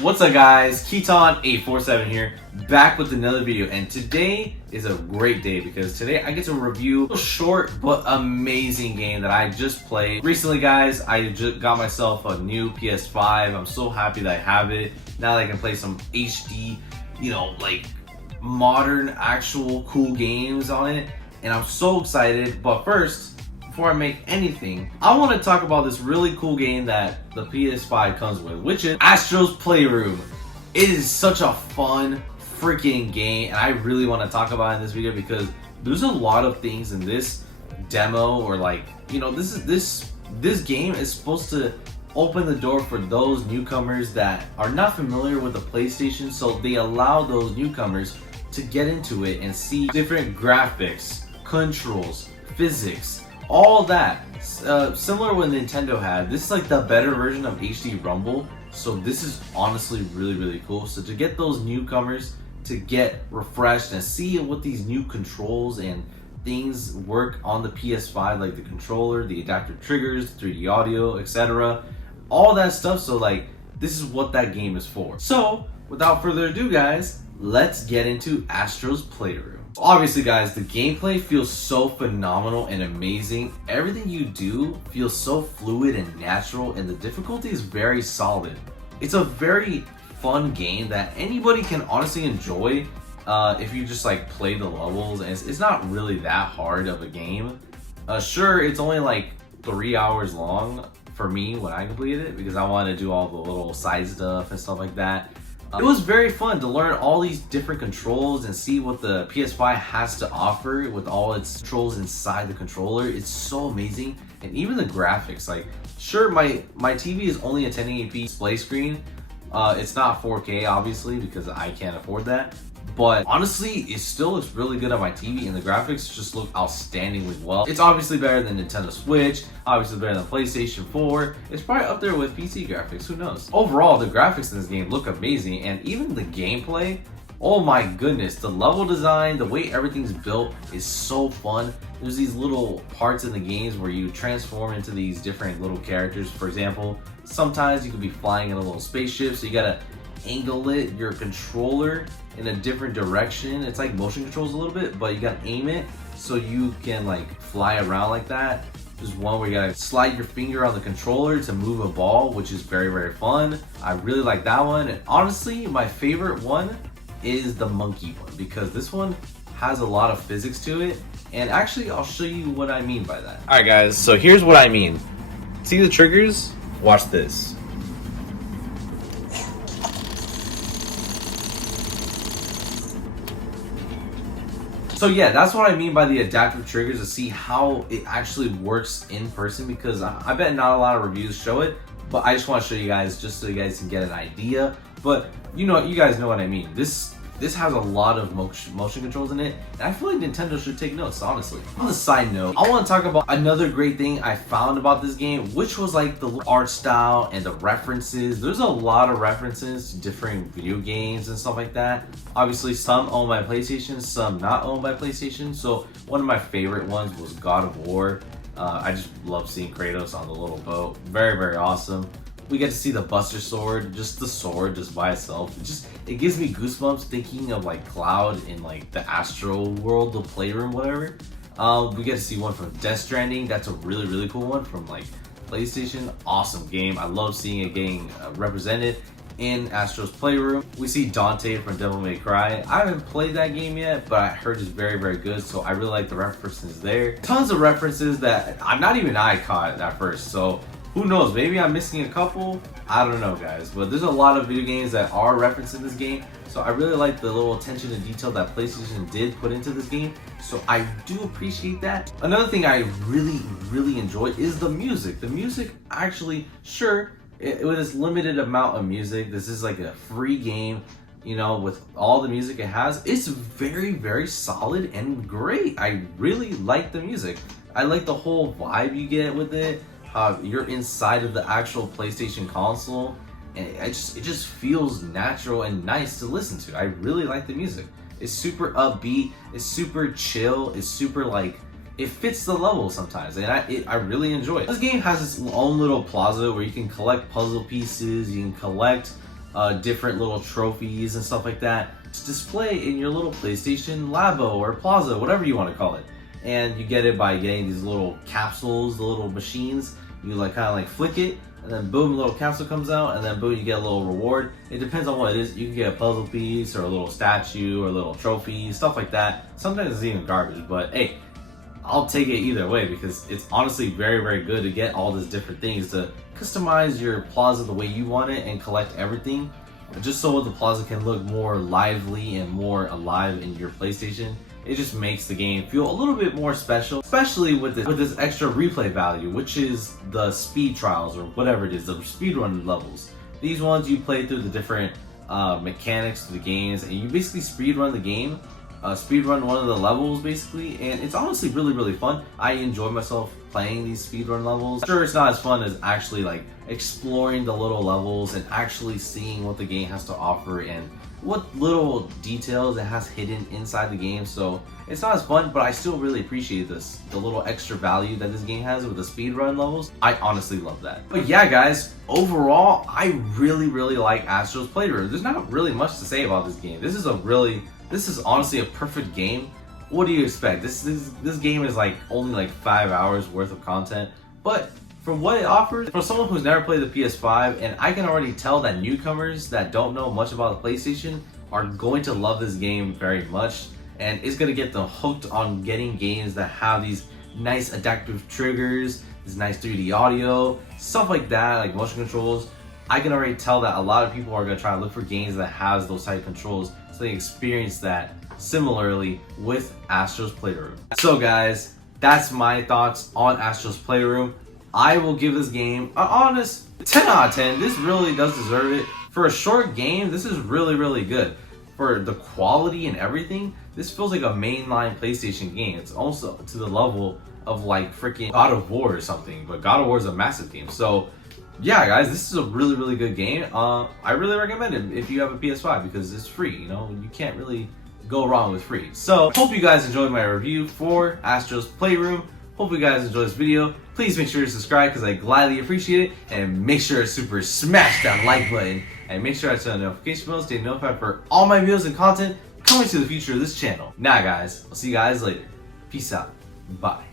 What's up guys, Keaton847 here, back with another video, and today is a great day because today I get to review a short but amazing game that I just played. Recently guys, I just got myself a new PS5. I'm so happy that I have it. Now that I can play some HD, like modern, actual cool games on it, and I'm so excited. But first, before I make anything, I want to talk about this really cool game that the PS5 comes with, which is Astro's Playroom. It is such a fun freaking game, and I really want to talk about it in this video because there's a lot of things in this demo, or this game is supposed to open the door for those newcomers that are not familiar with the PlayStation, so they allow those newcomers to get into it and see different graphics, controls, physics, all that. Similar what Nintendo had. This is like the better version of HD Rumble, so this is honestly really cool. So to get those newcomers to get refreshed and see what these new controls and things work on the PS5, like the controller, the adaptive triggers, 3D audio, etc., all that stuff. So like, this is what that game is for. So without further ado guys, let's get into Astro's Playroom. Obviously guys, the gameplay feels so phenomenal and amazing. Everything you do feels so fluid and natural, and the difficulty is very solid. It's a very fun game that anybody can honestly enjoy if you just like play the levels, and it's not really that hard of a game. Sure, it's only like 3 hours long for me when I completed it because I wanted to do all the little side stuff and stuff like that. It was very fun to learn all these different controls and see what the PS5 has to offer with all its controls inside the controller. It's so amazing. And even the graphics, like, sure, my TV is only a 1080p display screen. It's not 4K obviously because I can't afford that, but honestly it still looks really good on my TV, and the graphics just look outstandingly well. It's obviously better than Nintendo Switch, obviously better than PlayStation 4. It's probably up there with PC graphics, who knows. Overall, the graphics in this game look amazing, and even the gameplay, oh my goodness, the level design, the way everything's built is so fun. There's these little parts in the games where you transform into these different little characters. For example, sometimes you could be flying in a little spaceship, so you gotta angle your controller in a different direction. It's like motion controls a little bit, but you gotta aim it so you can like fly around like that. There's one where you gotta slide your finger on the controller to move a ball, which is very fun. I really like that one. And honestly, my favorite one is the monkey one, because this one has a lot of physics to it, and actually I'll show you what I mean by that. Alright guys, so here's what I mean. See the triggers? Watch this. So yeah, that's what I mean by the adaptive triggers, to see how it actually works in person, because I bet not a lot of reviews show it, but I just want to show you guys just so you guys can get an idea. But you guys know what I mean. This has a lot of motion controls in it, and I feel like Nintendo should take notes, honestly. On the side note, I want to talk about another great thing I found about this game, which was like the art style and the references. There's a lot of references to different video games and stuff like that. Obviously, some owned by PlayStation, some not owned by PlayStation. So one of my favorite ones was God of War. I just love seeing Kratos on the little boat. Very awesome. We get to see the Buster Sword, just the sword just by itself. It gives me goosebumps thinking of like Cloud in like the Astro world, the Playroom, whatever. We get to see one from Death Stranding. That's a really cool one from like PlayStation. Awesome game. I love seeing it getting represented in Astro's Playroom. We see Dante from Devil May Cry. I haven't played that game yet, but I heard it's very good, so I really like the references there. Tons of references that not even I caught at first, so who knows, maybe I'm missing a couple. I don't know guys, but there's a lot of video games that are referencing this game, so I really like the little attention to detail that PlayStation did put into this game, so I do appreciate that. Another thing I really enjoy is the music. The music actually, sure, with this limited amount of music, this is like a free game, with all the music it has, it's very solid and great. I really like the music. I like the whole vibe you get with it. You're inside of the actual PlayStation console, and it just feels natural and nice to listen to. I really like the music. It's super upbeat, it's super chill, it's super like, it fits the level sometimes, and I really enjoy it. This game has its own little plaza where you can collect puzzle pieces, you can collect different little trophies and stuff like that to display in your little PlayStation Labo or Plaza, whatever you want to call it. And you get it by getting these little capsules, the little machines. You like kind of like flick it, and then boom, a little capsule comes out, and then boom, you get a little reward. It depends on what it is. You can get a puzzle piece or a little statue or a little trophy, stuff like that. Sometimes it's even garbage, but hey, I'll take it either way because it's honestly very, very good to get all these different things to customize your Plaza the way you want it and collect everything, just so the Plaza can look more lively and more alive in your PlayStation. It just makes the game feel a little bit more special, especially with this extra replay value, which is the speed trials or whatever it is, the speedrun levels. These ones you play through the different mechanics of the games, and you basically speedrun the game, speedrun one of the levels basically, and it's honestly really, really fun. I enjoy myself playing these speedrun levels. Sure, it's not as fun as actually like exploring the little levels and actually seeing what the game has to offer and what little details it has hidden inside the game, so it's not as fun, but I still really appreciate the little extra value that this game has with the speedrun levels. I honestly love that. But yeah guys, overall, I really, really like Astro's Playroom. There's not really much to say about this game. This is honestly a perfect game. What do you expect? This game is like only like 5 hours worth of content, but for what it offers, for someone who's never played the PS5, and I can already tell that newcomers that don't know much about the PlayStation are going to love this game very much, and it's going to get them hooked on getting games that have these nice adaptive triggers, this nice 3D audio, stuff like that, like motion controls. I can already tell that a lot of people are going to try to look for games that has those type of controls, so they experience that similarly with Astro's Playroom. So guys, that's my thoughts on Astro's Playroom. I will give this game an honest 10 out of 10. This really does deserve it. For a short game, this is really, really good. For the quality and everything, this feels like a mainline PlayStation game. It's also to the level of like freaking God of War or something, but God of War is a massive game. So yeah guys, this is a really, really good game. I really recommend it if you have a PS5 because it's free. You know, you can't really go wrong with free. So hope you guys enjoyed my review for Astro's Playroom. Hope you guys enjoyed this video. Please make sure to subscribe because I gladly appreciate it. And make sure to smash that like button. And make sure to turn on the notification bell to stay notified for all my videos and content coming to the future of this channel. Now guys, I'll see you guys later. Peace out. Bye.